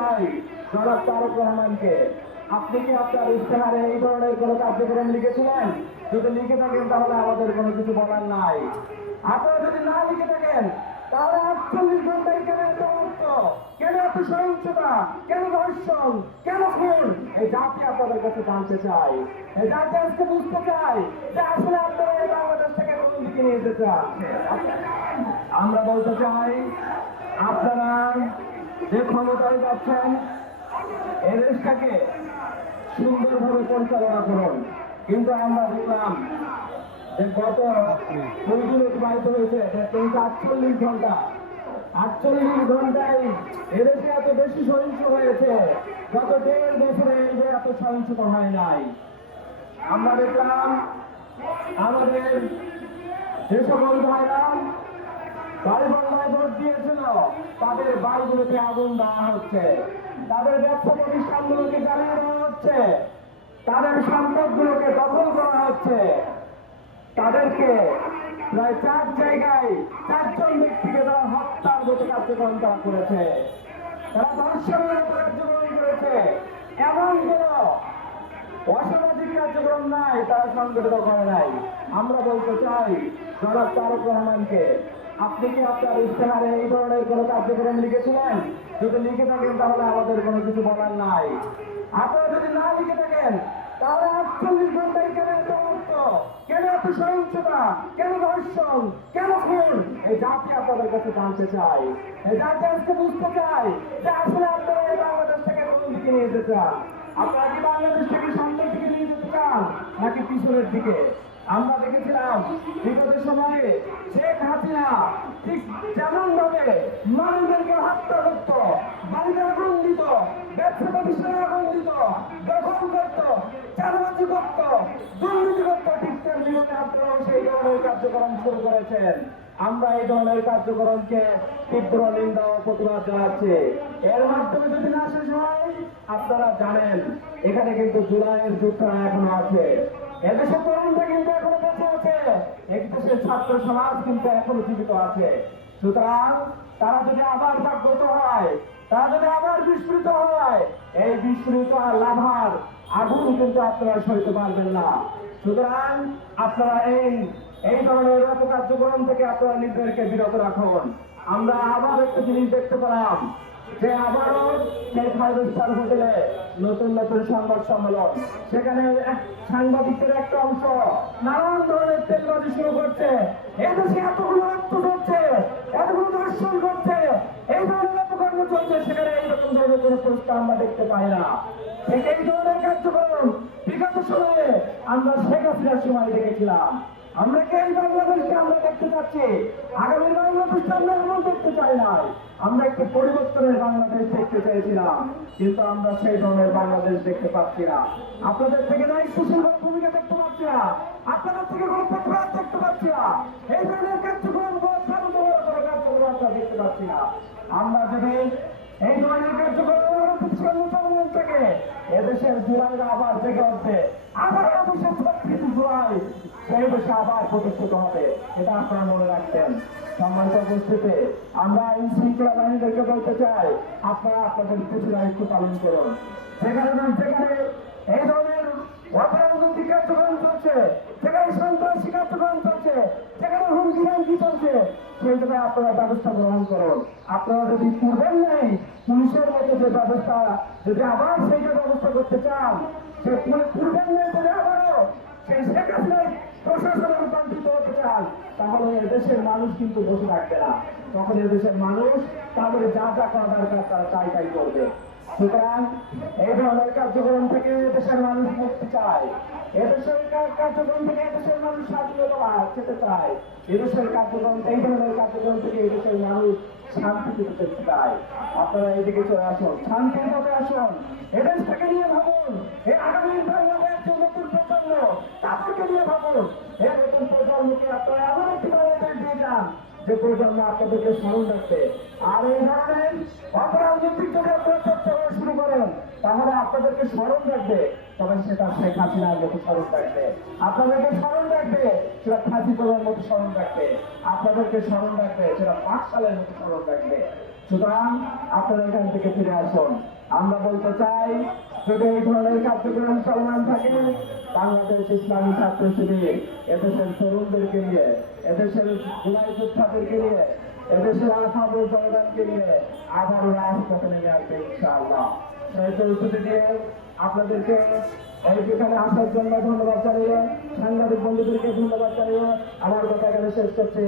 চাই জনাব তারক রহমানকে। আপনি কি আপনার ইশতেহারে এই ধরনের কোনো কার্যক্রম লিখেছিলেন? যদি লিখে থাকেন তাহলে আমাদের কোনো কিছু বলার নাই। আপনারা যদি না লিখে থাকেন, তাহলে আটচল্লিশ ঘন্টায় কেন এত কেন এত সহিংসতা? কেন ধর্ষণ? কেন খুন? এই জাতি আপনাদের কাছে জানতে চাই এই জাতি আজকে বুঝতে চাই যে আসলে আপনারা এই বাংলাদেশ থেকে কোন দিকে নিয়ে যেতে আমরা বলতে চাই, আপনারা যে ক্ষমতায় যাচ্ছেন, এই দেশটাকে সুন্দরভাবে পরিচালনা করুন। কিন্তু আমরা দেখলাম যে গত দিন অতিবাহিত হয়েছে কিন্তু আটচল্লিশ ঘণ্টা। আটচল্লিশ ঘন্টায় এদেশে এত বেশি সহিংস হয়েছে, গত দেড় বছরে এই এত সহিংসতা হয় নাই। আমরা দেখলাম, আমাদের যে সকল ভাইরা বাড়ি বাংলায় ভোট দিয়েছিল। তাদের বাড়িগুলোতে আগুন দেওয়া হচ্ছে। তাদের ব্যবসা প্রতিষ্ঠানগুলোকে জ্বালিয়ে দেওয়া হচ্ছে। তাদের সম্পদগুলোকে দখল করা হচ্ছে। তাদেরকে প্রায় চার জায়গায় চারজন ব্যক্তিকে তারা হত্যার মতো কার্যক্রম তারা করেছে। তারা ধর্ষণের কার্যক্রম করেছে। এমন কোন অসামাজিক কার্যক্রম নাই, তারা সংগঠিত করে নাই। আমরা বলতে চাই, জনাব তারক রহমানকে আপনি কি আপনার ইশতেহারে এই ধরনের কোনো কার্যক্রম লিখেছিলেন? যদি লিখে থাকেন তাহলে আমাদের কোনো কিছু বলার নাই। আপনারা যদি না লিখে থাকেন, তাহলে আটচল্লিশ ঘন্টায় কেন এত রক্ত কেন এত সহিংসতা? কেন ধর্ষণ? কেন খুন? এই জাতি আপনাদের কাছে জানতে চাই এই জাতি আজকে বুঝতে চাই যে আসলে আপনারা এই বাংলাদেশ থেকে কোন দিকে নিয়ে যেতে চান? আপনারা কি বাংলাদেশ থেকে সামনের দিকে নিয়ে যেতে চান, নাকি পিছনের দিকে? আমরা দেখেছিলাম বিগত সময়ে শেখ হাসিনা ঠিক যেমন ভাবে মানুষদেরকে হত্যা করত বাড়িতে আগুন দিত ব্যবসা প্রতিষ্ঠানে আগুন দিত দখল করত, চাঁদাবাজি করত, দুর্নীতি করত, ঠিক তেমনি আপনারাও সেই ধরনের কার্যক্রম শুরু করেছেন। আমরা এই ধরনের কার্যক্রমকে তীব্র নিন্দা ও প্রতিবাদ জানাচ্ছি। এর মাধ্যমে যদি না শেষ হয়, আপনারা জানেন, এখানে কিন্তু জুলাইয়ের যুদ্ধ এখনও আছে। তরুণরা কিন্তু আছে এই দেশের ছাত্র সমাজ কিন্তু এখনও জীবিত আছে। সুতরাং তারা যদি আবার জাগ্রত হয়, তারা যদি আবার বিস্মৃত হয়, এই বিস্মৃত আর লাভার আগুন কিন্তু আপনারা সইতে পারবেন না। সুতরাং আপনারা এই এই ধরনের রত কার্যক্রম থেকে আপনারা নিজেদেরকে বিরত রাখুন। আমরা আবার একটা জিনিস দেখতে পেলাম। যে আবারও স্টার হোটেলে নতুন নতুন সংবাদ সম্মেলন। সেখানে সাংবাদিকদের একটা অংশ নানান ধরনের তেলবাজি শুরু করছে। এই এতগুলো রক্ত করছে এতগুলো দর্শন করছে এই ধরনের অপকর্ম চলছে, সেখানে এইরকম ধরনের কোনো পুরস্কার আমরা দেখতে পাই না। এই ধরনের কার্যক্রম বিগত সময়ে আমরা শেখ হাসিনার সময় দেখেছিলাম। আমরা কে এই বাংলাদেশকে আমরা দেখতে চাচ্ছি আগামী বাংলাদেশকে আমরা এমন দেখতে চাই নাই। আমরা একটি পরিবর্তনের বাংলাদেশ দেখতে চেয়েছিলাম কিন্তু আমরা সেই ধরনের বাংলাদেশ দেখতে পাচ্ছি না। আপনাদের থেকে দায়িত্বশীল কোনো ভূমিকা দেখতে পাচ্ছি না। আপনাদের থেকে কোনো প্রতিবাদ দেখতে পাচ্ছি না। এই ধরনের কার্যক্রম কোনো কোনো কার্যক্রম আমরা দেখতে পাচ্ছি না। আমরা যদি এই ধরনের কার্যক্রম এদেশের জুলাইরা আবার জেগে উঠবে। আবার অবশ্যই ছত্রিশ জুলাই সেই দেশে আবার প্রতিষ্ঠিত হবে। এটা আপনারা মনে রাখবেন। সম্মানিত উপস্থিতি, আমরা আইন শৃঙ্খলা বাহিনীদেরকে বলতে চাই, আপনারা আপনাদের কিছু দায়িত্ব পালন করুন। যেখানে যেখানে এই ধরনের অপরাধনৈতিক কার্যক্রম চলছে, যেখানে সন্ত্রাসী কার্যক্রম চলছে হুমকি হুমকি চলছে সেই আপনারা ব্যবস্থা গ্রহণ করুন। আপনারা যদি পূর্বের নেই পুলিশের মতো যে ব্যবস্থা, যদি আবার সেইটা ব্যবস্থা করতে চান পুলিশ পূর্বের নেই যদি আবারও সেই শেখ হাসিনার প্রশাসনে রূপান্তরিত হতে চান, তাহলে এদেশের মানুষ কিন্তু বসে থাকবে না। তখন এদেশের মানুষ তাদের যা যা করা দরকার তারা তাই তাই করবে। সুতরাং এই ধরনের কার্যক্রম থেকে দেশের মানুষ মুক্তি চায়। এদেশের কার্যক্রম থেকে এদেশের মানুষ পেতে চায় এদেশের কার্যক্রম, এই ধরনের কার্যক্রম থেকে এদেশের মানুষ শান্তি পেতে চায়। আপনারা এইদিকে চলে আসুন, শান্তির পথে আসুন। এদেশ থেকে নিয়ে ভাবুন, এই আগামী নতুন প্রজন্ম, তাদেরকে নিয়ে ভাবুন। এই নতুন প্রজন্মকে আপনারা এমন একটি দিয়ে যান, যে প্রজন্ম আপনাদেরকে স্মরণ রাখবে। আর এই ধরনের তাহলে আপনাদেরকে স্মরণ রাখবে, তবে সেটা শেখ হাসিনার মতো স্মরণ রাখবে। আপনাদেরকে স্মরণ রাখবে সেটা তোলার মতো স্মরণ রাখবে। আপনাদেরকে স্মরণ রাখবে সেটা পাঁচ সালের মতো স্মরণ রাখবে। সুতরাং আপনারা এখান থেকে ফিরে আসুন। আমরা বলতে চাই, যদি এই ধরনের কার্যক্রম চলমান থাকে, বাংলাদেশ ইসলামী ছাত্র শিবির, এদেশের তরুণদেরকে নিয়ে, এদেশের জুলাই যোদ্ধাদেরকে নিয়ে এদেশের আলফাবুল জনগণকে নিয়ে আবার রাজপথে নেমে আসবে ইনশাআল্লাহ। সেই পরিস্থিতি দিয়ে আপনাদেরকে এই এখানে আসার জন্য ধন্যবাদ জানিয়ে, সাংবাদিক বন্ধুদেরকে ধন্যবাদ জানিয়ে আমার কথা এখানে শেষ করছি।